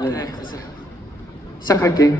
네, 가세요. 시작할게.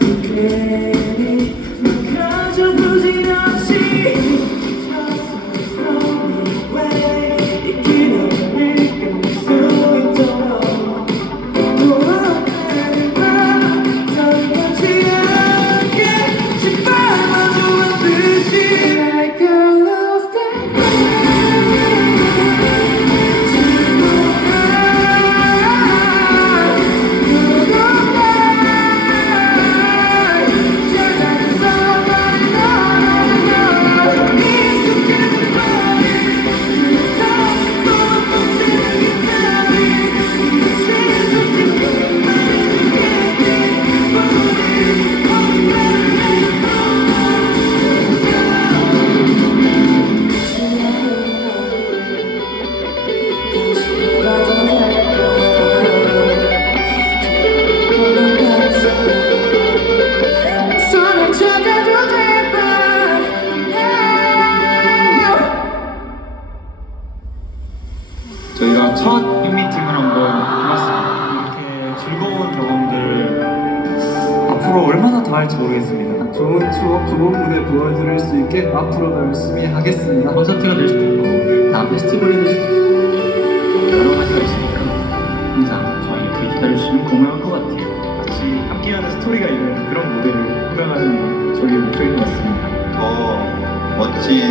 Okay. 저희가 첫 빅미팅을 한번 해봤습니다. 이렇게 즐거운 경험들을 앞으로 얼마나 더 할지 모르겠습니다. 좋은 추억, 좋은 무대 보여드릴 수 있게 앞으로도 열심히 하겠습니다. 콘서트가 될 수도 있고 다음 페스티벌이 될 수도 있고 여러 가지가 있으니까 항상 저희 이렇게 기다려주시면 고마울 것 같아요. 같이 함께하는 스토리가 있는 그런 무대를 게 저희의 목표인 것 같습니다. 더 멋진